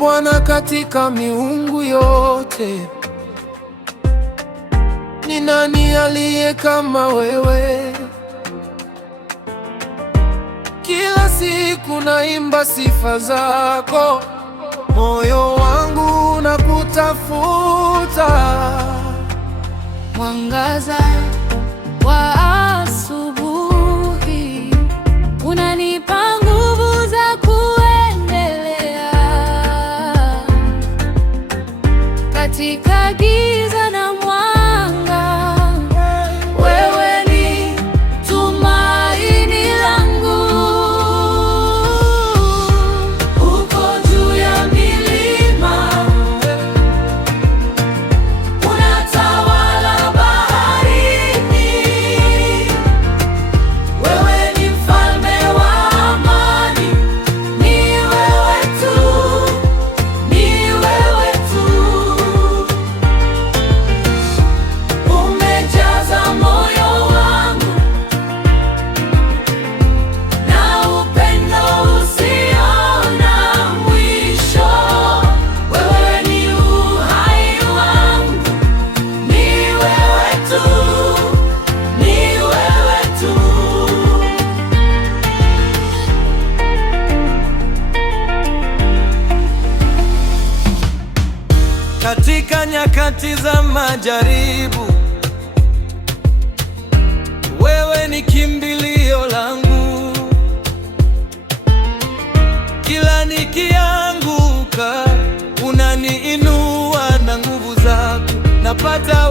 Bwana katika miungu yote. Ni nani aliye kama wewe? Kila siku naimba sifa zako, moyo wangu unakutafuta. Mwangaza wa asubuhi unanipa nguvu za kuendelea katika giza na mwanga. Wewe ni tumaini langu. Uko juu ya milima, unatawala baharini. Wewe ni mfalme wa amani. Ni wewe tu, ni wewe tu. Umejaza moyo wangu na upendo usio na mwisho. Wewe ni uhai wangu. Ni wewe tu, ni wewe tu. Katika nyakati za majaribu, wewe ni kimbilio langu. Kila nikianguka, unaniinua na nguvu zako napata